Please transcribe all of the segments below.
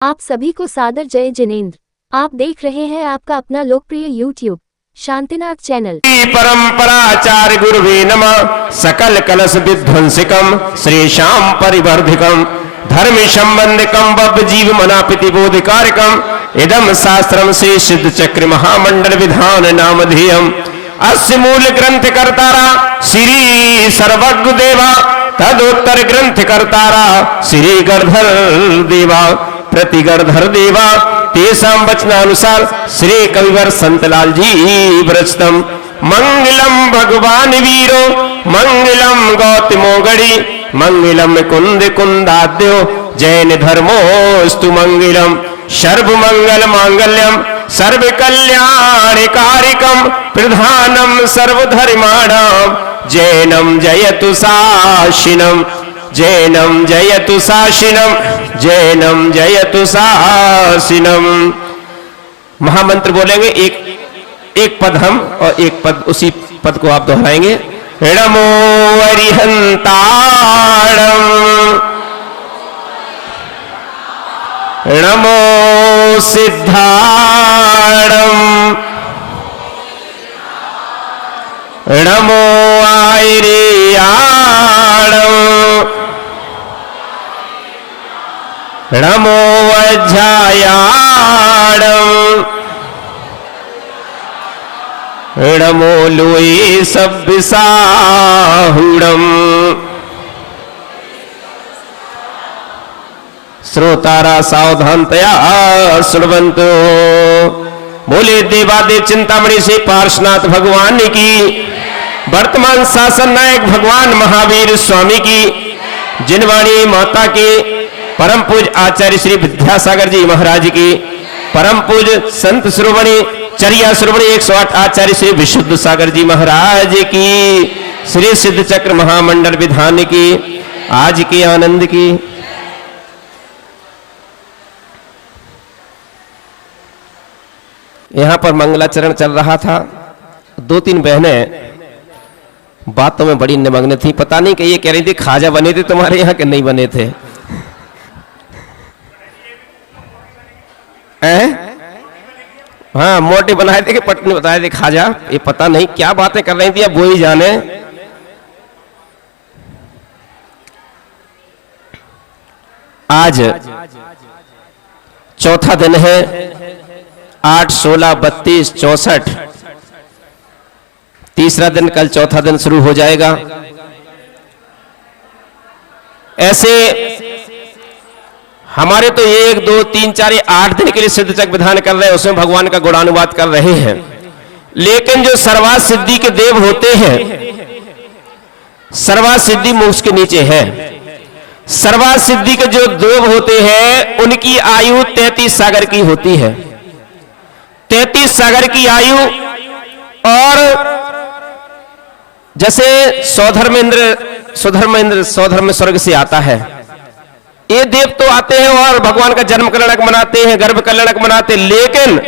आप सभी को सादर जय जिनेंद्र। आप देख रहे हैं आपका अपना लोकप्रिय यूट्यूब शांतिनाथ चैनल। परंपराचार्य गुरुवे नमः। सकल कलश विध्वंसिकम श्री श्याम परिवर्धिकम धर्म संबंधिकम बब जीव मनापिति बोधिकारकम इदम शास्त्रम श्री सिद्ध चक्र महामंडल विधान नामधेयम अस्य मूल ग्रंथ कर्तारा श्री सर्वज्ञ देवा तदोत्तर ग्रंथ कर्तारा श्री गणधर देवा प्रति गणधर देवा तेषां वचनानुसार श्री कविवर संतलाल जी व्रजतम मंगलम भगवान वीरो मंगलम गौतमो गणी मंगलम कुंद कुंदाद्यो जैन धर्मोस्तु मंगलम सर्व मंगल मांगल्यम सर्व कल्याण कारिकम प्रधानम सर्वधर्माणाम जैनम जयतु शासिनम जैनम जयतु शासिनम जैनम जयतु शासिनम। महामंत्र बोलेंगे, एक पद हम और एक पद उसी पद को आप दोहराएंगे। नमो अरिहंताणम नमो सिद्धाणम नमो आयरेयाणम नमो अध्यायाणम नमो लोये सब्बिसाहुणम। श्रोतारा सावधानतया श्रवन्तु। बोले देवादेव चिंतामणि से पार्श्वनाथ भगवान की, वर्तमान शासन नायक भगवान महावीर स्वामी की, जिनवाणी माता की, परम पूज आचार्य श्री विद्यासागर जी महाराज की, परम पूज संत श्रोमणी चर्या श्रोमणी 108 आचार्य श्री विशुद्ध सागर जी महाराज की, श्री सिद्ध चक्र महामंडल विधान की, आज के आनंद की। यहां पर मंगलाचरण चल रहा था। 2-3 बहनें बातों में बड़ी निमग्न थी। पता नहीं कि ये कह रही थी खाजा बने थे तुम्हारे यहाँ के नहीं बने थे। हाँ, मोटे बनाए थे कि पटनी बताए थे खाजा। ये पता नहीं क्या बातें कर रही थी, अब वो ही जाने। आज चौथा दिन है, 8, 16, 32, 64। तीसरा दिन कल, चौथा दिन शुरू हो जाएगा। ऐसे हमारे तो 1, 2, 3, 4, 8 दिन के लिए सिद्ध चक्र विधान कर रहे हैं, उसमें भगवान का गुणानुवाद कर रहे हैं। लेकिन जो सर्वात सिद्धि के देव होते हैं, सर्वात सिद्धि मोक्ष के नीचे है। सर्वात सिद्धि के जो देव होते हैं उनकी आयु 33 सागर की होती है। 33 सागर की आयु। और जैसे सौधर्मेंद्र स्वर्ग से आता है, ये देव तो आते हैं और भगवान का जन्म कल्याणक मनाते हैं, गर्भ कल्याणक मनाते हैं, लेकिन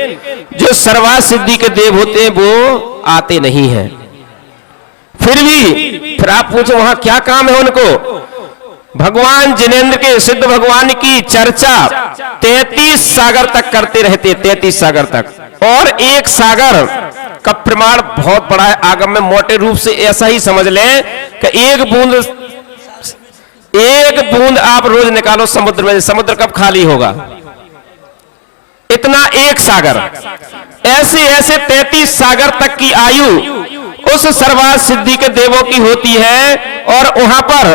जो सर्वात सिद्धि के देव होते हैं वो आते नहीं हैं। फिर आप पूछो वहां क्या काम है उनको। भगवान जिनेंद्र के सिद्ध भगवान की चर्चा 33 सागर तक करते रहते, 33 सागर तक। और एक सागर का प्रमाण बहुत बड़ा है आगम में। मोटे रूप से ऐसा ही समझ लें कि एक बूंद आप रोज निकालो समुद्र में, समुद्र कब खाली होगा? इतना एक सागर। ऐसे ऐसे 33 सागर तक की आयु उस सर्वात सिद्धि के देवों की होती है। और वहां पर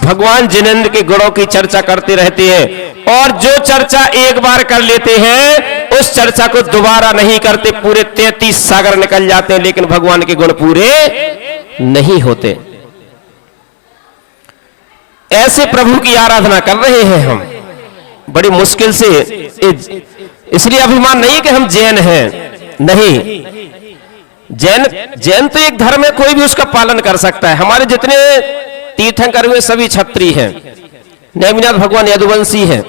भगवान जिनेंद्र के गुणों की चर्चा करते रहते हैं। और जो चर्चा एक बार कर लेते हैं उस चर्चा को दोबारा नहीं करते, पूरे 33 सागर निकल जाते हैं, लेकिन भगवान के गुण पूरे नहीं होते। ऐसे प्रभु की आराधना कर रहे हैं हम बड़ी मुश्किल से। इसलिए अभिमान नहीं कि हम जैन हैं, नहीं। जैन तो एक धर्म है, कोई भी उसका पालन कर सकता है। हमारे जितने तीर्थंकर हुए सभी क्षत्रिय हैं, नेमिनाथ भगवान यदुवंशी हैं।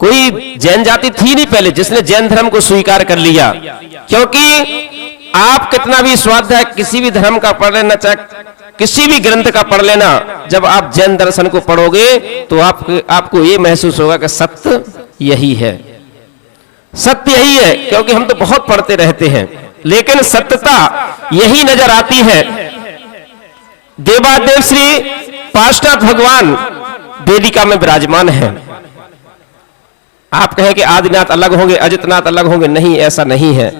कोई जैन जाति थी नहीं पहले जिसने जैन धर्म को स्वीकार कर लिया। क्योंकि आप कितना भी स्वाध्याय किसी भी धर्म का पढ़ लेना, चाहे किसी भी ग्रंथ का पढ़ लेना, जब आप जैन दर्शन को पढ़ोगे तो आपको ये महसूस होगा कि सत्य यही है, सत्य यही है। क्योंकि हम तो बहुत पढ़ते रहते हैं, लेकिन सत्यता यही नजर आती है। देवादेव श्री पार्श्वनाथ भगवान वेदिका में विराजमान है। आप कहें कि आदिनाथ अलग होंगे, अजितनाथ अलग होंगे, नहीं, ऐसा नहीं है।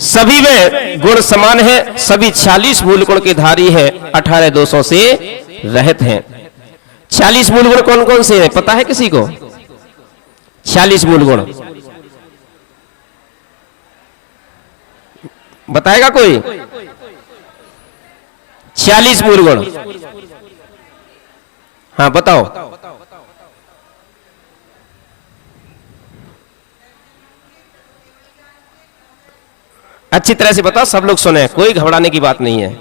सभी में गुण समान है, सभी 46 मूल गुण के धारी है, 18 दोषों से रहित हैं। 40 मूल गुण कौन कौन से हैं, पता है किसी को? 40 मूल गुण बताएगा कोई? 40 मूल गुण, हाँ बताओ। अच्छी तरह से बताओ, सब लोग सुने, कोई घबराने की बात नहीं है।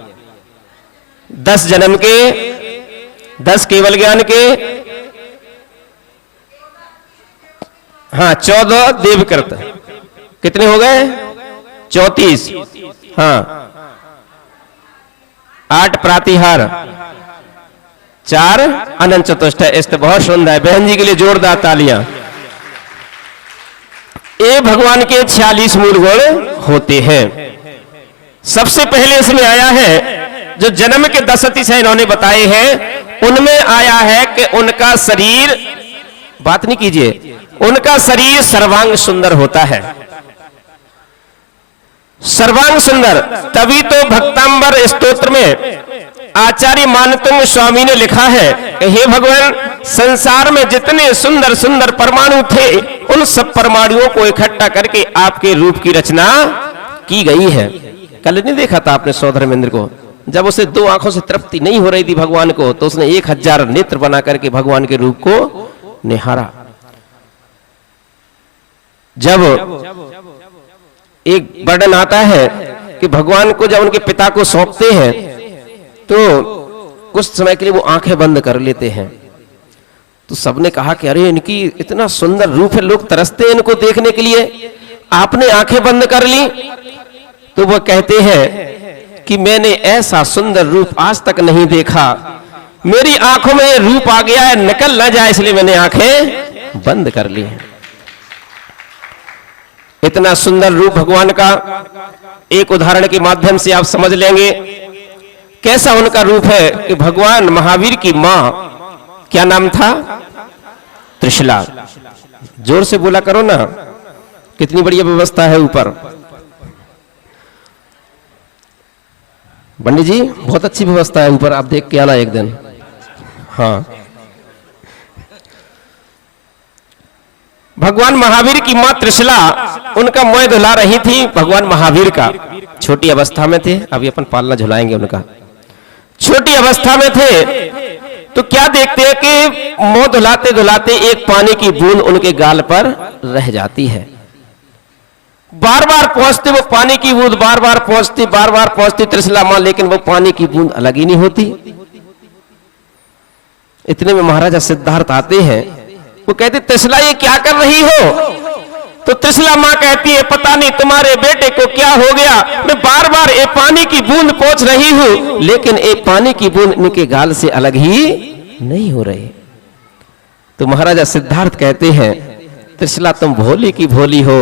10 जन्म के, 10 केवल ज्ञान के, हाँ 14 देवकृत, कितने हो गए? 34, हाँ 8 प्रातिहार, 4 अनंत चतुष्टय। इस बहुत सुंदर है, बहन जी के लिए जोरदार तालियां। ये भगवान के 46 मूल गुण होते हैं। सबसे पहले इसमें आया है, जो जन्म के 10 अतिशय इन्होंने बताए हैं, उनमें आया है कि उनका शरीर, बात नहीं कीजिए, उनका शरीर सर्वांग सुंदर होता है, सर्वांग सुंदर। तभी तो भक्तांबर स्तोत्र में आचार्य मानतुंग स्वामी ने लिखा है, हे भगवान, संसार में जितने सुंदर सुंदर परमाणु थे, उन सब परमाणुओं को इकट्ठा करके आपके रूप की रचना की गई है। कल नहीं देखा था आपने सौधर्मेंद्र को, जब उसे 2 आंखों से तृप्ति नहीं हो रही थी भगवान को, तो उसने 1000 नेत्र बना करके भगवान के रूप को निहारा। जब एक वर्णन आता है कि भगवान को जब उनके पिता को सौंपते हैं, तो कुछ समय के लिए वो आंखें बंद कर लेते हैं। तो सबने कहा कि अरे इनकी इतना सुंदर रूप है, लोग तरसते हैं इनको देखने के लिए, आपने आंखें बंद कर ली। तो वो कहते हैं कि मैंने ऐसा सुंदर रूप आज तक नहीं देखा, मेरी आंखों में ये रूप आ गया है, निकल ना जाए, इसलिए मैंने आंखें बंद कर ली हैं। इतना सुंदर रूप भगवान का एक उदाहरण के माध्यम से आप समझ लेंगे कैसा उनका रूप है। कि भगवान महावीर की मां, क्या नाम था? त्रिशला। जोर से बोला करो ना, कितनी बढ़िया व्यवस्था है ऊपर। पंडित जी बहुत अच्छी व्यवस्था है ऊपर, आप देख के आना एक दिन। हाँ, भगवान महावीर की मां त्रिशला उनका मोह धुला रही थी भगवान महावीर का। छोटी अवस्था में थे, अभी अपन पालना झुलाएंगे उनका। छोटी अवस्था में थे तो क्या देखते हैं कि मुंह धुलाते धुलाते एक पानी की बूंद उनके गाल पर रह जाती है। बार बार पहुंचते वो पानी की बूंद, बार बार पहुंचती त्रिशला मां, लेकिन वो पानी की बूंद अलग ही नहीं होती। इतने में महाराजा सिद्धार्थ आते हैं, वो कहते त्रिशला ये क्या कर रही हो? तो त्रिशला मां कहती है, पता नहीं तुम्हारे बेटे को क्या हो गया, मैं बार बार ये पानी की बूंद पहुंच रही हूं, लेकिन ये पानी की बूंद इनके गाल से अलग ही नहीं हो रही। तो महाराजा सिद्धार्थ कहते हैं, त्रिशला तुम भोली की भोली हो,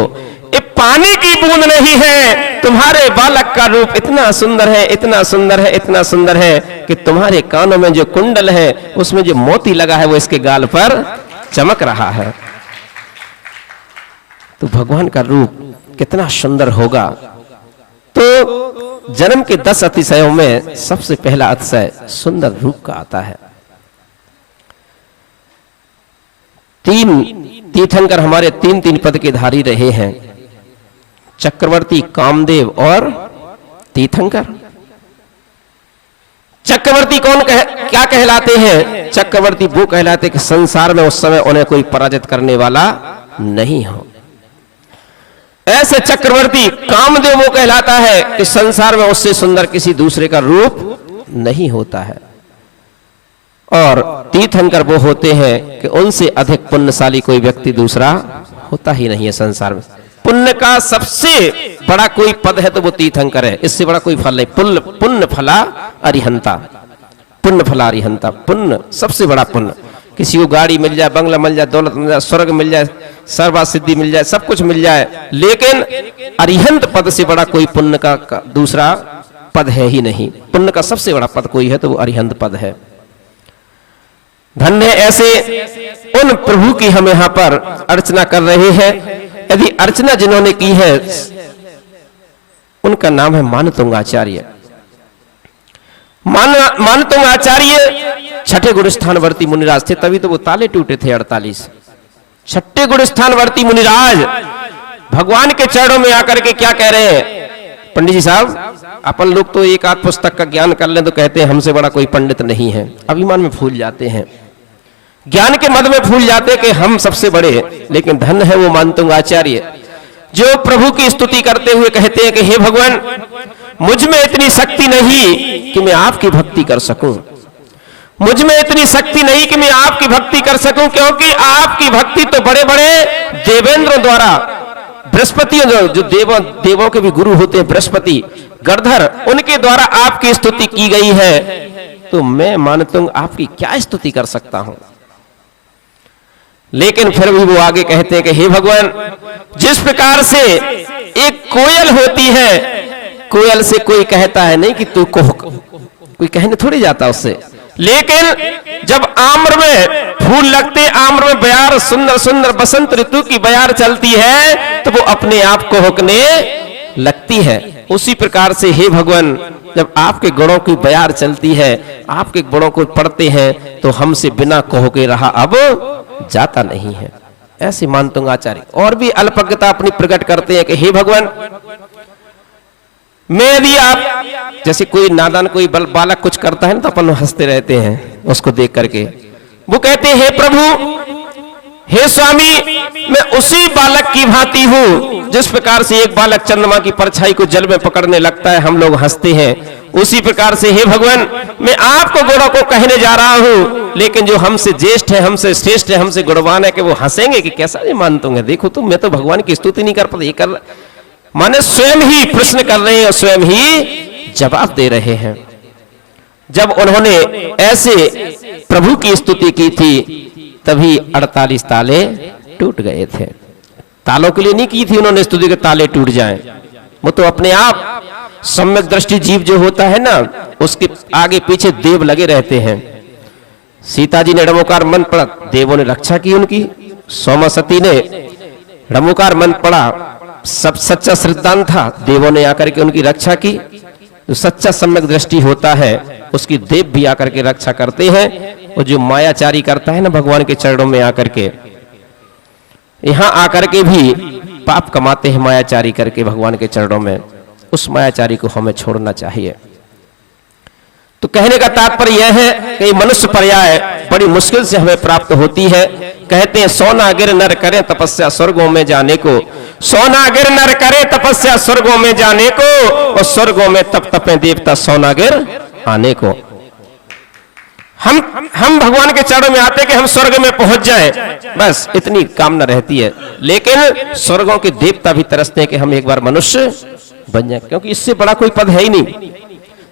ये पानी की बूंद नहीं है, तुम्हारे बालक का रूप इतना सुंदर है, इतना सुंदर है, इतना सुंदर है कि तुम्हारे कानों में जो कुंडल है उसमें जो मोती लगा है वो इसके गाल पर चमक रहा है। तो भगवान का रूप कितना सुंदर होगा। तो जन्म के 10 अतिशयों में सबसे पहला अतिशय सुंदर रूप का आता है। 3 तीर्थंकर हमारे 3 पद के धारी रहे हैं, चक्रवर्ती, कामदेव और तीर्थंकर। चक्रवर्ती क्या कहलाते हैं? चक्रवर्ती वो कहलाते कि संसार में उस समय उन्हें कोई पराजित करने वाला नहीं हो। ऐसे चक्रवर्ती कामदेव वो कहलाता है कि संसार में उससे सुंदर किसी दूसरे का रूप नहीं होता है। और तीर्थंकर वो होते हैं कि उनसे अधिक पुण्यशाली कोई व्यक्ति दूसरा होता ही नहीं है संसार में। पुण्य का सबसे बड़ा कोई पद है तो वो तीर्थंकर है, इससे बड़ा कोई फल नहीं। पुण्य फला अरिहंता। पुण्य फलारिहंता, पुण्य सबसे बड़ा पुण्य। किसी को गाड़ी मिल जाए, बंगला मिल जाए, दौलत मिल जाए, स्वर्ग मिल जाए, सर्वा सिद्धि मिल जाए, सब कुछ मिल जाए, लेकिन अरिहंत पद से बड़ा कोई पुण्य का दूसरा पद है ही नहीं। पुण्य का सबसे बड़ा पद कोई है तो वो अरिहंत पद है। धन्य ऐसे उन प्रभु की हम यहां पर अर्चना कर रहे हैं। यदि अर्चना जिन्होंने की है उनका नाम है मानतुंग आचार्य। मानतुंग आचार्य छठे गुण स्थानवर्ती मुनिराज थे, तभी तो वो ताले टूटे थे 48। छठे गुण स्थानवर्ती मुनिराज भगवान के चरणों में आकर के क्या कह रहे हैं? पंडित जी साहब, अपन लोग तो एक आध पुस्तक का ज्ञान कर लें तो कहते हैं हमसे बड़ा कोई पंडित नहीं है, अभिमान में फूल जाते हैं, ज्ञान के मद में फूल जाते कि हम सबसे बड़े। लेकिन धन्य है वो मानतुंग आचार्य जो प्रभु की स्तुति करते हुए कहते हैं कि हे भगवान, मुझ में इतनी शक्ति नहीं कि मैं आपकी भक्ति कर सकूं, मुझ में इतनी शक्ति नहीं कि मैं आपकी भक्ति कर सकूं, क्योंकि आपकी भक्ति तो बड़े बड़े देवेंद्रों द्वारा, बृहस्पति जो देवों के भी गुरु होते हैं, बृहस्पति गणधर, उनके द्वारा आपकी स्तुति की गई है, तो मैं मानतुंग आपकी क्या स्तुति कर सकता हूं। लेकिन फिर भी वो आगे कहते हैं कि हे भगवान, जिस प्रकार से एक कोयल होती है, कोयल से कोई कहता है नहीं कि तू कुहक, कोई कहने थोड़ी जाता उससे, लेकिन जब आम्र में फूल लगते, आम्र में बयार, सुंदर सुंदर बसंत ऋतु की बयार चलती है तो वो अपने आप को होकने लगती है। उसी प्रकार से हे भगवान, जब आपके गुणों की बयार चलती है, आपके गुणों को पढ़ते हैं तो हमसे बिना कहो के रहा अब जाता नहीं है। ऐसे मानतुंग आचार्य और भी अल्पज्ञता अपनी प्रकट करते हैं कि हे भगवान, मैं यदि आप जैसे कोई नादान कोई बालक कुछ करता है ना तो अपन हंसते रहते हैं उसको देख करके, वो कहते हैं हे प्रभु, हे स्वामी, मैं उसी बालक की भांति हूं जिस प्रकार से एक बालक चंद्रमा की परछाई को जल में पकड़ने लगता है, हम लोग हंसते हैं, उसी प्रकार से हे भगवान, मैं आपको गुणों को कहने जा रहा हूं, लेकिन जो हमसे ज्येष्ठ है, हमसे श्रेष्ठ है, हमसे गुणवान है, कि वो हंसेंगे कि कैसा ये मानतुंग है, देखो तुम, मैं तो भगवान की स्तुति नहीं कर पाता, ये कर, माने स्वयं ही प्रश्न कर रहे हैं और स्वयं ही जवाब दे रहे हैं। जब उन्होंने ऐसे प्रभु की स्तुति की थी तभी 48 ताले टूट गए थे। तालों के लिए नहीं की थी उन्होंने स्तुति के ताले टूट जाएं, वो तो अपने आप सम्यक दृष्टि जीव जो होता है ना, उसके आगे पीछे देव लगे रहते हैं। सीता जी ने रमोकार मन पड़ा, देवों ने रक्षा की उनकी। सोमसती ने रमोकार मन पड़ा, सब सच्चा श्रद्धान था, देवों ने आकर के उनकी रक्षा की। जो सच्चा सम्यक दृष्टि होता है उसकी देव भी आकर के रक्षा करते हैं। और जो मायाचारी करता है ना भगवान के चरणों में आकर के, यहां आकर के भी पाप कमाते हैं मायाचारी करके भगवान के चरणों में, उस मायाचारी को हमें छोड़ना चाहिए। तो कहने का तात्पर्य यह है कि मनुष्य पर्याय बड़ी मुश्किल से हमें प्राप्त होती है। कहते हैं सोना गिर नर करे तपस्या स्वर्गों में जाने को, सोना गिर नर करे तपस्या स्वर्गों में जाने को, और स्वर्गों में तप तपे देवता सोना गिर आने को। हम भगवान के चरणों में आते कि हम स्वर्ग में पहुंच जाएं, बस इतनी कामना रहती है। लेकिन स्वर्गों के देवता भी तरसते हैं कि हम एक बार मनुष्य बन जाए, क्योंकि इससे बड़ा कोई पद है ही नहीं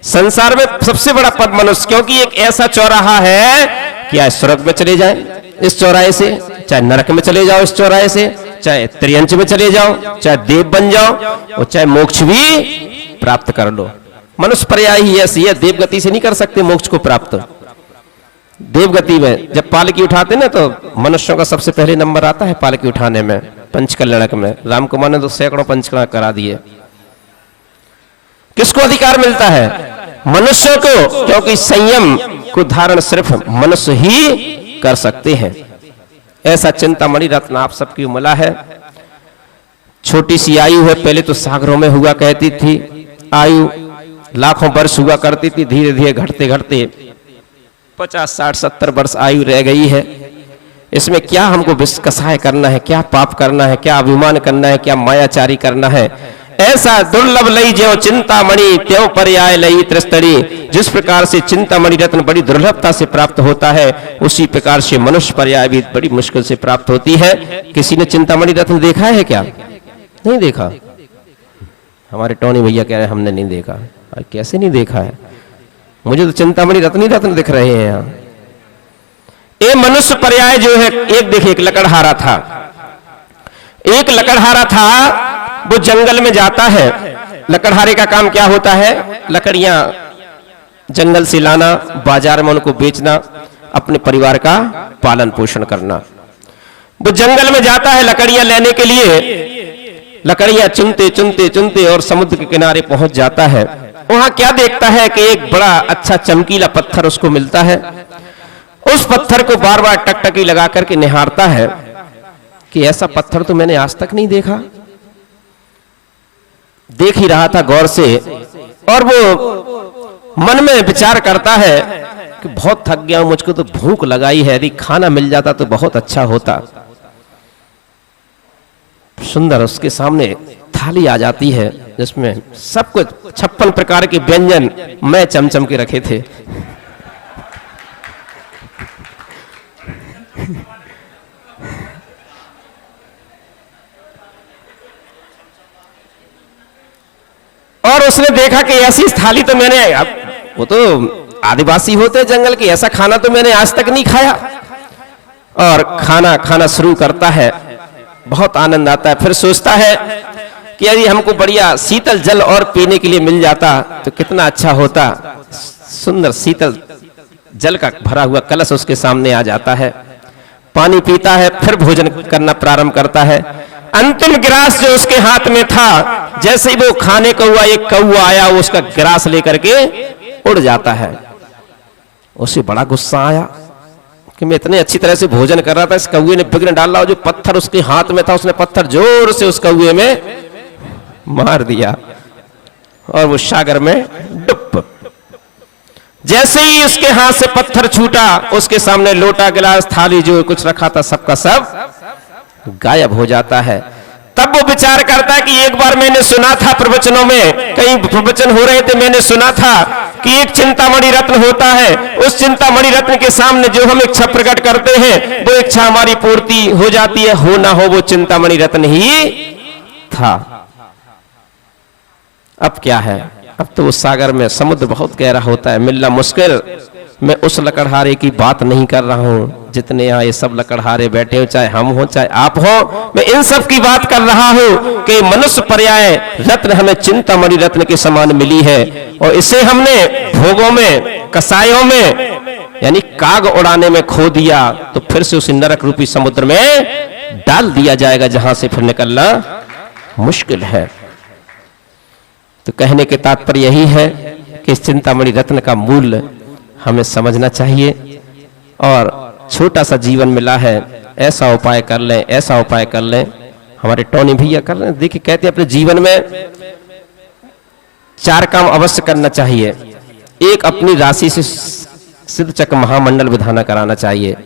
संसार में। सबसे बड़ा पद मनुष्य, क्योंकि एक ऐसा चौराहा है कि चाहे स्वर्ग में चले जाएं इस चौराहे से, चाहे नरक में चले जाओ इस चौराहे से, चाहे त्रियंच में चले जाओ, चाहे देव बन जाओ, और चाहे मोक्ष भी प्राप्त कर लो। मनुष्य पर्याय ही ऐसी है, देवगति से नहीं कर सकते मोक्ष को प्राप्त। देवगति में जब पालकी उठाते ना तो मनुष्यों का सबसे पहले नंबर आता है पालकी उठाने में, पंचकल्याणक में। राम कुमार ने तो सैकड़ों पंचकल्याण करा दिए। किसको अधिकार मिलता है? मनुष्यों को, क्योंकि संयम को धारण सिर्फ मनुष्य ही कर सकते हैं। ऐसा चिंतामणि रत्न आप सबकी मिला है। छोटी सी आयु है, पहले तो सागरों में हुआ करती थी आयु, लाखों वर्ष हुआ करती थी, धीरे धीरे घटते घटते 50, 60, 70 वर्ष आयु रह गई है। इसमें क्या हमको कसाय करना है, क्या पाप करना है, क्या अभिमान करना है, क्या मायाचारी करना है। ऐसा दुर्लभ लई ज्यों चिंतामणि त्यों पर्याय लई त्रिस्तरी। जिस प्रकार से चिंतामणि रत्न बड़ी दुर्लभता से प्राप्त होता है, उसी प्रकार से मनुष्य पर्याय भी बड़ी मुश्किल से प्राप्त होती है। किसी ने चिंतामणि रत्न देखा है क्या? नहीं देखा। हमारे टोनी भैया कह रहे हैं हमने नहीं देखा। कैसे नहीं देखा है? मुझे तो चिंतामणि रत्न ही रत्न दिख रहे हैं यहाँ। ये मनुष्य पर्याय जो है, एक देखिए, एक लकड़हारा था, एक लकड़हारा था, वो जंगल में जाता है। लकड़हारे का काम क्या होता है? लकड़ियां जंगल से लाना, बाजार में उनको बेचना, अपने परिवार का पालन पोषण करना। वो जंगल में जाता है लकड़ियां लेने के लिए, लकड़ियां चुनते चुनते चुनते और समुद्र के किनारे पहुंच जाता है। वहां क्या देखता है कि एक बड़ा अच्छा चमकीला पत्थर उसको मिलता है। उस पत्थर को बार बार टकटकी लगा करके निहारता है कि ऐसा पत्थर तो मैंने आज तक नहीं देखा। देख ही रहा था गौर से, और वो मन में विचार करता है कि बहुत थक गया हूं, मुझको तो भूख लगाई है, यदि खाना मिल जाता तो बहुत अच्छा होता। सुंदर उसके सामने थाली आ जाती है जिसमें सब कुछ 56 प्रकार के व्यंजन मैं चमचम के रखे थे। और उसने देखा कि ऐसी थाली तो मैंने, वो तो आदिवासी होते जंगल के, ऐसा खाना तो मैंने आज तक नहीं खाया। और खाना खाना शुरू करता है, बहुत आनंद आता है। फिर सोचता है कि यदि हमको बढ़िया शीतल जल और पीने के लिए मिल जाता तो कितना अच्छा होता। सुंदर शीतल जल का भरा हुआ कलश उसके सामने आ जाता है, पानी पीता है, फिर भोजन करना प्रारंभ करता है। अंतिम गिलास जो उसके हाथ में था, जैसे ही वो खाने को हुआ, एक कौवा आया, वो उसका गिलास लेकर के उड़ जाता है। उसे बड़ा गुस्सा आया कि मैं इतने अच्छी तरह से भोजन कर रहा था, इस कौवे ने विघ्न डाला। जो पत्थर उसके हाथ में था, उसने पत्थर जोर से उस कौवे में मार दिया और वो सागर में डुब। जैसे ही उसके हाथ से पत्थर छूटा, उसके सामने लोटा, गिलास, थाली जो कुछ रखा था, सबका सब गायब हो जाता है। तब वो विचार करता है कि एक बार मैंने सुना था प्रवचनों में, कई प्रवचन हो रहे थे, मैंने सुना था कि एक चिंतामणि रत्न होता है। उस चिंतामणि रत्न के सामने जो हम इच्छा प्रकट करते हैं, वो इच्छा हमारी पूर्ति हो जाती है। हो ना हो, वो चिंतामणि रत्न ही था। अब क्या है? अब तो उस सागर में समुद्र बहुत गहरा होता है, मिलना मुश्किल। मैं उस लकड़हारे की बात नहीं कर रहा हूं, जितने यहाँ ये सब लकड़हारे बैठे हो, चाहे हम हो चाहे आप हो, मैं इन सब की बात कर रहा हूं कि मनुष्य पर्याय रत्न हमें चिंतामणि रत्न के समान मिली है। और इसे हमने भोगों में, कसायों में, यानी काग उड़ाने में खो दिया, तो फिर से उसे नरक रूपी समुद्र में डाल दिया जाएगा, जहां से फिर निकलना मुश्किल है। तो कहने के तात्पर्य यही है कि इस चिंतामणि रत्न का मूल्य हमें समझना चाहिए। और छोटा सा जीवन मिला है, ऐसा उपाय कर लें, ऐसा उपाय कर लें। हमारे टोनी भैया कर लें। देखिए, कहते हैं अपने जीवन में 4 काम अवश्य करना चाहिए। एक, अपनी राशि से सिद्ध चक्र महामंडल विधाना कराना चाहिए।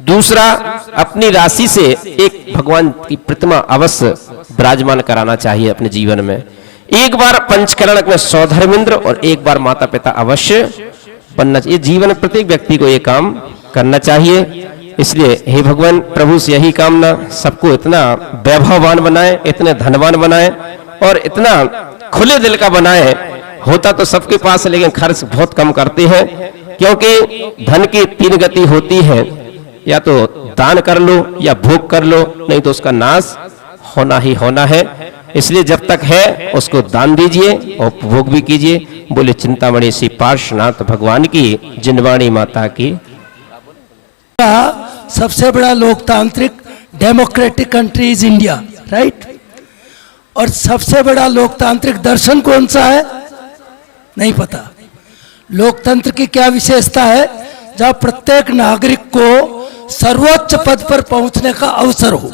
दूसरा, अपनी राशि से एक भगवान की प्रतिमा अवश्य विराजमान कराना चाहिए अपने जीवन में। एक बार पंचकरण में 100 धर्मेंद्र और एक बार माता पिता अवश्य बनना चाहिए। जीवन में प्रत्येक व्यक्ति को ये काम करना चाहिए। इसलिए हे भगवान, प्रभु से यही कामना, सबको इतना वैभववान बनाए, इतने धनवान बनाए और इतना खुले दिल का बनाए। होता तो सबके पास है, लेकिन खर्च बहुत कम करते हैं, क्योंकि धन की 3 गति होती है, या तो दान कर लो या भोग कर लो, नहीं तो उसका नाश होना ही होना है। इसलिए जब तक है उसको दान दीजिए और भोग भी कीजिए। बोले चिंतामणि श्री पार्श्वनाथ भगवान की, जिनवाणी माता की। सबसे बड़ा लोकतांत्रिक democratic country is India, right? और सबसे बड़ा लोकतांत्रिक दर्शन कौन सा है? नहीं पता। लोकतंत्र की क्या विशेषता है? जहां प्रत्येक नागरिक को सर्वोच्च पद पर पहुंचने का अवसर हो,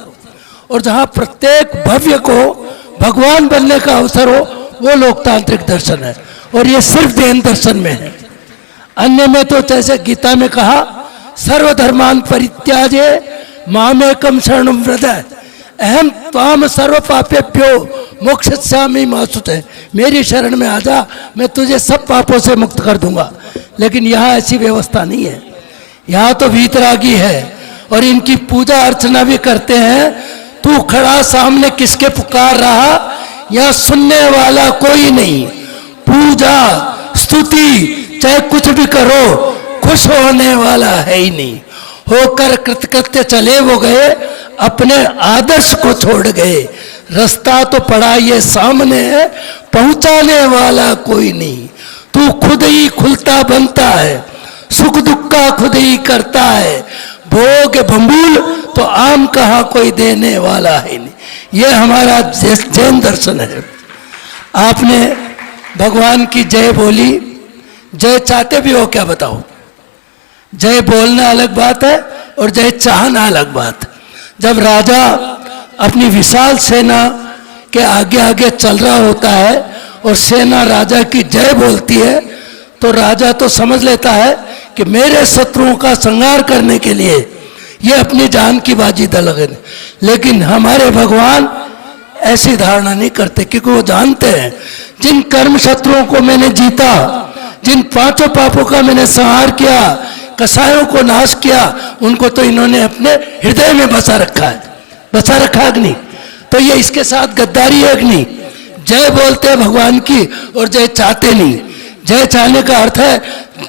और जहां प्रत्येक भव्य को भगवान बनने का अवसर हो, वो लोकतांत्रिक दर्शन है। और ये सिर्फ जैन दर्शन में है। अन्य में तो जैसे गीता में कहा, सर्वधर्मान परित्याजे मामेकम शरणं व्रज, अहम त्वाम सर्व पापेभ्यो मोक्षयिष्यामि मा शुचः। मेरी शरण में आ जा, मैं तुझे सब पापों से मुक्त कर दूंगा। लेकिन यहाँ ऐसी व्यवस्था नहीं है। यहाँ तो वीतरागी है और इनकी पूजा अर्चना भी करते हैं। तू खड़ा सामने किसके पुकार रहा, यहाँ सुनने वाला कोई नहीं। पूजा, स्तुति, चाहे कुछ भी करो खुश होने वाला है ही नहीं। होकर कृतकृत्य चले वो गए, अपने आदर्श को छोड़ गए। रास्ता तो पड़ा ये सामने है, पहुंचाने वाला कोई नहीं। तू खुद ही खुलता बनता है, सुख दुख का खुद ही करता है। भोग भंबूल तो आम कहाँ कोई देने वाला है नहीं। ये हमारा जैन दर्शन है। आपने भगवान की जय बोली, जय चाहते भी हो क्या बताओ? जय बोलना अलग बात है और जय चाहना अलग बात है। जब राजा अपनी विशाल सेना के आगे आगे चल रहा होता है और सेना राजा की जय बोलती है, तो राजा तो समझ लेता है कि मेरे शत्रुओं का संहार करने के लिए ये अपनी जान की बाजी दलगन। लेकिन हमारे भगवान ऐसी धारणा नहीं करते, क्योंकि वो जानते हैं जिन कर्म शत्रुओं को मैंने जीता, जिन पांचों पापों का मैंने संहार किया, कसायों को नाश किया, उनको तो इन्होंने अपने हृदय में बसा रखा है। बसा रखा अग्नि, तो ये इसके साथ गद्दारी है अग्नि। जय बोलते हैं भगवान की और जय चाहते नहीं। जय चाहने का अर्थ है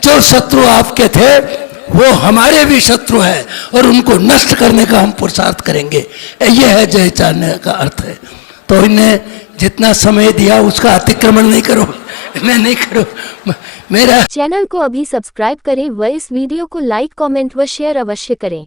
जो शत्रु आपके थे वो हमारे भी शत्रु हैं और उनको नष्ट करने का हम पुरुषार्थ करेंगे। ये है जय चाहने का अर्थ है। तो इन्हें जितना समय दिया उसका अतिक्रमण नहीं करो, मैं नहीं करो। मेरा चैनल को अभी सब्सक्राइब करें व इस वीडियो को लाइक कमेंट व शेयर अवश्य करें।